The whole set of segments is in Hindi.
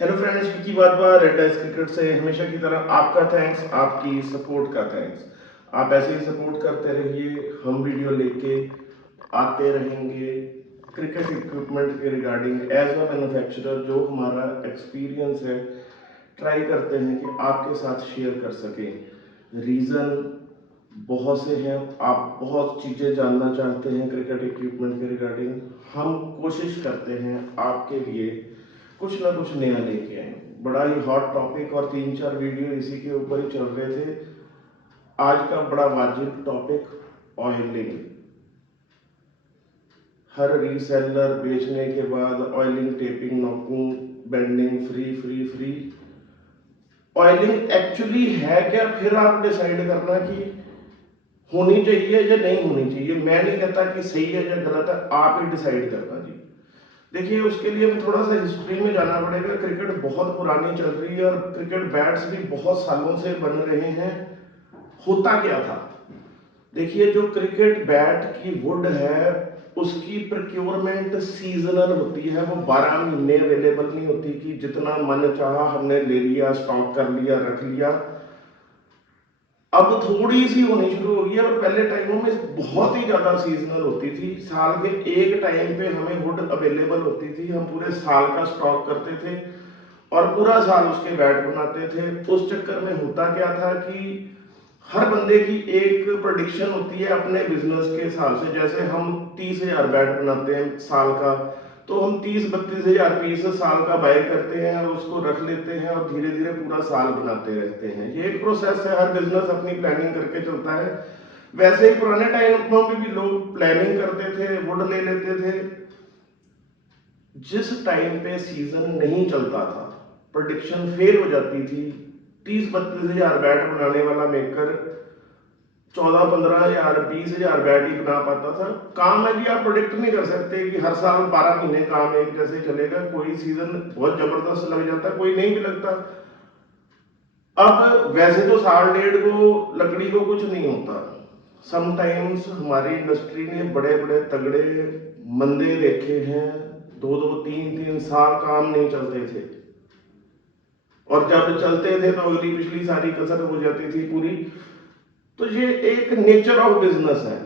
Hello friends, Vicky Wadhwa red dice cricket से हमेशा की तरह आपका थैंक्स, आपकी सपोर्ट का थैंक्स। आप ऐसे ही सपोर्ट करते रहिए, हम वीडियो लेके आते रहेंगे क्रिकेट इक्विपमेंट के रिगार्डिंग। एज अ मैन्युफैक्चरर जो हमारा एक्सपीरियंस है, ट्राई करते हैं कि आपके साथ शेयर कर सकें। रीज़न बहुत से हैं, आप बहुत चीज़ें जानना चाहते हैं क्रिकेट इक्विपमेंट के रिगार्डिंग। हम कोशिश करते हैं आपके लिए कुछ ना कुछ नया लेके आए। बड़ा ही हॉट टॉपिक और 3-4 वीडियो इसी के ऊपर ही चल रहे थे। आज का बड़ा वाजिब टॉपिक ऑयलिंग। हर रीसेलर बेचने के बाद oiling, tapping, knocking, bending free free free. Oiling actually है क्या, फिर आप डिसाइड करना कि होनी चाहिए या नहीं होनी चाहिए। मैं नहीं कहता कि सही है या गलत है, आप ही डिसाइड करना जी। देखिए, उसके लिए हमें थोड़ा सा हिस्ट्री में जाना पड़ेगा। क्रिकेट बहुत पुरानी चल रही है और क्रिकेट बैट्स भी बहुत सालों से बन रहे हैं। होता क्या था, देखिए, जो क्रिकेट बैट की वुड है उसकी प्रोक्योरमेंट सीजनल होती है। वो 12 महीने अवेलेबल नहीं होती कि जितना मन चाहा हमने ले लिया, स्टॉक कर लिया, रख लिया। अब थोड़ी सी होनी शुरू हो गई है, और पहले टाइमों में बहुत ही ज़्यादा सीजनल होती थी। साल के एक टाइम पे हमें वुड अवेलेबल होती थी, हम पूरे साल का स्टॉक करते थे और पूरा साल उसके बैट बनाते थे। उस चक्कर में होता क्या था कि हर बंदे की एक प्रोडिक्शन होती है अपने बिजनेस के हिसाब से। जैसे हम 30,000 बैट बनाते हैं साल का, तो हम 30-32 हज़ार पीस साल का बाय करते हैं और उसको रख लेते हैं और धीरे धीरे पूरा साल बनाते रहते हैं। ये एक प्रोसेस है, हर बिजनेस अपनी प्लानिंग करके चलता है। वैसे ही पुराने टाइम में भी लोग प्लानिंग करते थे, वुड ले लेते थे। जिस टाइम पे सीजन नहीं चलता था, प्रोडिक्शन फेल हो जाती थी। 30-32 हज़ार बैट बनाने वाला मेकर 14-15 हज़ार 20 हज़ार बैट ही बना पाता था। काम है जी, आप प्रोडिक्ट नहीं कर सकते कि हर साल 12 महीने काम एक जैसे चलेगा। कोई सीजन बहुत जबरदस्त लग जाता है, कोई नहीं भी लगता। अब वैसे तो साल डेढ़ को लकड़ी को कुछ नहीं होता। समटाइम्स हमारी इंडस्ट्री ने बड़े बड़े तगड़े मंदे देखे हैं, 2-2 3-3 साल काम नहीं चलते थे, और जब चलते थे तो अगली पिछली सारी कसर हो जाती थी पूरी। तो ये एक नेचर ऑफ बिजनेस है।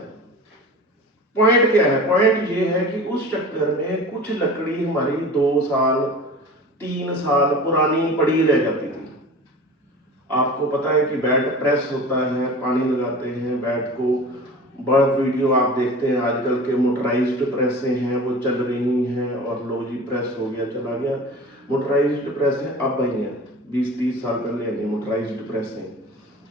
पॉइंट क्या है, पॉइंट ये है कि उस चक्कर में कुछ लकड़ी हमारी 2 साल 3 साल पुरानी पड़ी रह जाती थी। आपको पता है कि बैट प्रेस होता है, पानी लगाते हैं बैट को। बड़ा वीडियो आप देखते हैं आजकल के, मोटराइज्ड प्रेसें हैं वो चल रही हैं, और लो जी प्रेस हो गया, चला गया। मोटराइज्ड प्रेसें अब आई हैं, 20-30 साल पहले आई हैं मोटराइज्ड प्रेसें।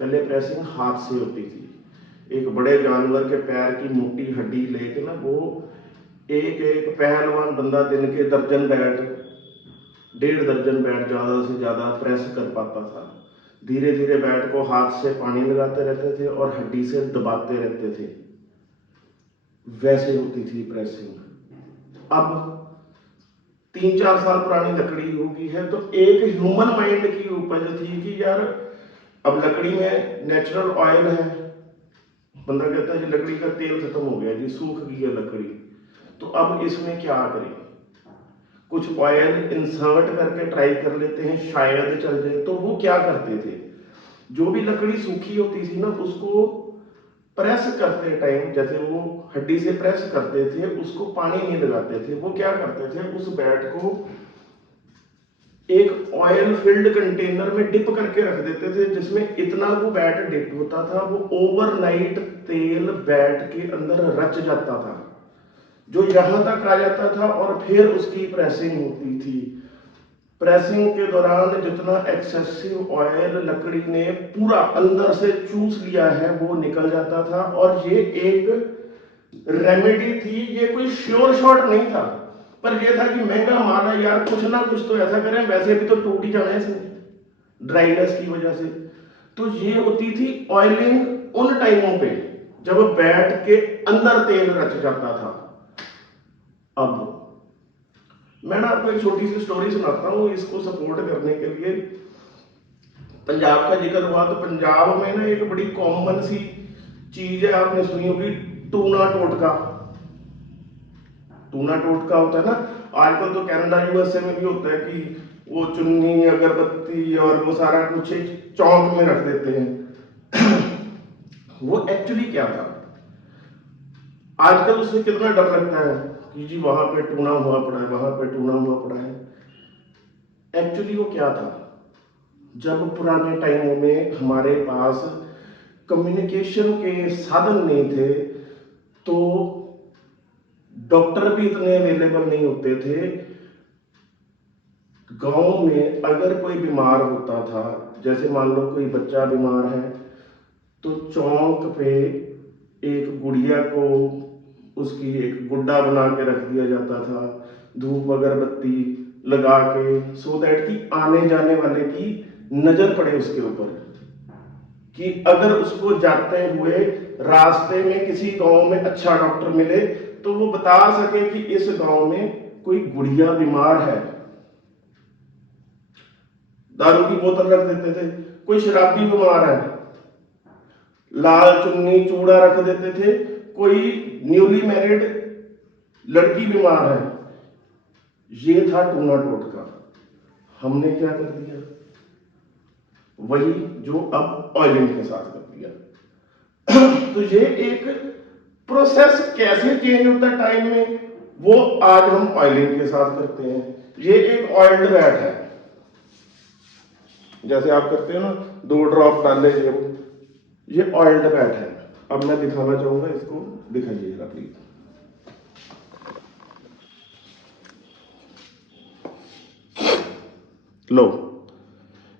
पहले प्रेसिंग हाथ से होती थी। एक बड़े जानवर के पैर की मोटी हड्डी लेके ना, वो एक एक पहलवान बंदा दिन के दर्जन बैट, 1.5 दर्जन बैट ज़्यादा से ज़्यादा प्रेस कर पाता था। धीरे धीरे बैट को हाथ से पानी लगाते रहते थे और हड्डी से दबाते रहते थे। वैसे होती थी प्रेसिंग। अब 3-4 साल पुरानी लकड़ी होगी है, तो एक ह्यूमन माइंड की उपज थी कि यार अब लकड़ी में नेचुरल ऑयल है। बंदा कहता है जी लकड़ी का तेल खत्म हो गया जी, सूख गई है लकड़ी, तो अब इसमें क्या करें। कुछ ऑयल इंसर्ट करके ट्राई कर लेते हैं, शायद चल जाए। तो वो क्या करते थे, जो भी लकड़ी सूखी होती थी ना, उसको प्रेस करते टाइम, जैसे वो हड्डी से प्रेस करते थे, उसको पानी नहीं लगाते थे। वो क्या करते थे, उस बैट को एक ऑयल फिल्ड कंटेनर में डिप करके रख देते थे, जिसमें इतना वो बैट डिप होता था, वो ओवरनाइट तेल बैट के अंदर रच जाता था, जो यहां तक आ जाता था, और फिर उसकी प्रेसिंग होती थी। प्रेसिंग के दौरान जितना एक्सेसिव ऑयल लकड़ी ने पूरा अंदर से चूस लिया है वो निकल जाता था। और ये एक रेमेडी थी, ये कोई श्योर शॉट नहीं था, पर यह था कि महंगा माल है यार, कुछ ना कुछ तो ऐसा करें, वैसे भी तो टूट ही जाना है इसमें ड्राइनेस की वजह से। तो ये होती थी ऑयलिंग उन टाइमों पे जब बैट के अंदर तेल रच जाता था। अब मैं ना आपको एक छोटी सी स्टोरी सुनाता हूँ इसको सपोर्ट करने के लिए। पंजाब का जिक्र हुआ, तो पंजाब में ना एक बड़ी कॉमन सी चीज है, आपने सुनी होगी, टूना टोटका। टूना टोटका होता है ना, आजकल तो कनाडा यूएसए में भी होता है कि वो चुन्नी अगरबत्ती और वो सारा कुछ एक चौक में रख देते हैं। वो एक्चुअली क्या था, आजकल उससे कितना डर लगता है कि जी वहां पे टूना हुआ पड़ा है, वहां पे टूना हुआ पड़ा है। एक्चुअली वो क्या था, जब पुराने टाइमों में हमारे पास कम्युनिकेशन के साधन नहीं थे तो डॉक्टर भी इतने अवेलेबल नहीं होते थे। गांव में अगर कोई बीमार होता था, जैसे मान लो कोई बच्चा बीमार है, तो चौक पे एक गुड़िया को उसकी एक गुड्डा बना के रख दिया जाता था, धूप अगरबत्ती लगा के, सो दैट कि आने जाने वाले की नजर पड़े उसके ऊपर, कि अगर उसको जाते हुए रास्ते में किसी गांव में अच्छा डॉक्टर मिले तो वो बता सके कि इस गांव में कोई गुड़िया बीमार है। दारू की बोतल रख देते थे, कोई शराबी बीमार है, लाल चुन्नी चूड़ा रख देते थे, कोई न्यूली मैरिड लड़की बीमार है। ये था टूना टोटका। हमने क्या कर दिया, वही जो अब ऑयलिंग के साथ कर दिया। तो ये एक प्रोसेस कैसे चेंज होता है टाइम में, वो आज हम ऑयलिंग के साथ करते हैं। ये एक ऑयल्ड बैट है, जैसे आप करते हो ना 2 ड्रॉप डाले, ये ऑयल्ड बैट है। अब मैं दिखाना चाहूंगा, इसको दिखाइएगा प्लीज। लो,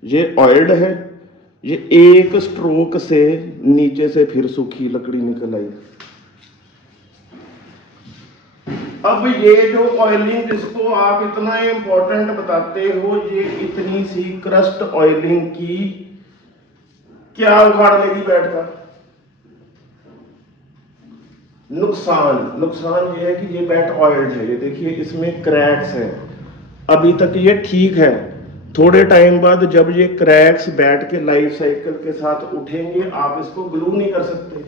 ये ऑयल्ड है, ये एक स्ट्रोक से नीचे से फिर सूखी लकड़ी निकल आई। अब ये जो ऑयलिंग जिसको आप इतना इंपॉर्टेंट बताते हो, ये इतनी सी क्रस्ट ऑयलिंग की क्या उखाड़ लेगी बैट का? नुकसान ये है कि ये बैट ऑयल्ड है, ये देखिए इसमें क्रैक्स हैं, अभी तक ये ठीक है। थोड़े टाइम बाद जब ये क्रैक्स बैट के लाइफ साइकिल के साथ उठेंगे, आप इसको ग्लू नहीं कर सकते,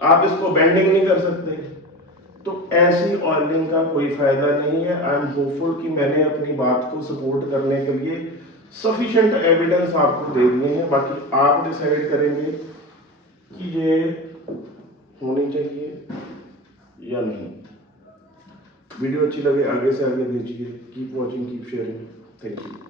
आप इसको बेंडिंग नहीं कर सकते, तो ऐसी ऑयलिंग का कोई फायदा नहीं है। आई एम होपफुल कि मैंने अपनी बात को सपोर्ट करने के लिए सफिशिएंट एविडेंस आपको दे दिए हैं। बाकी आप डिसाइड करेंगे कि ये होनी चाहिए या नहीं। वीडियो अच्छी लगे आगे से आगे भेजिए। Keep watching, keep sharing. Thank you.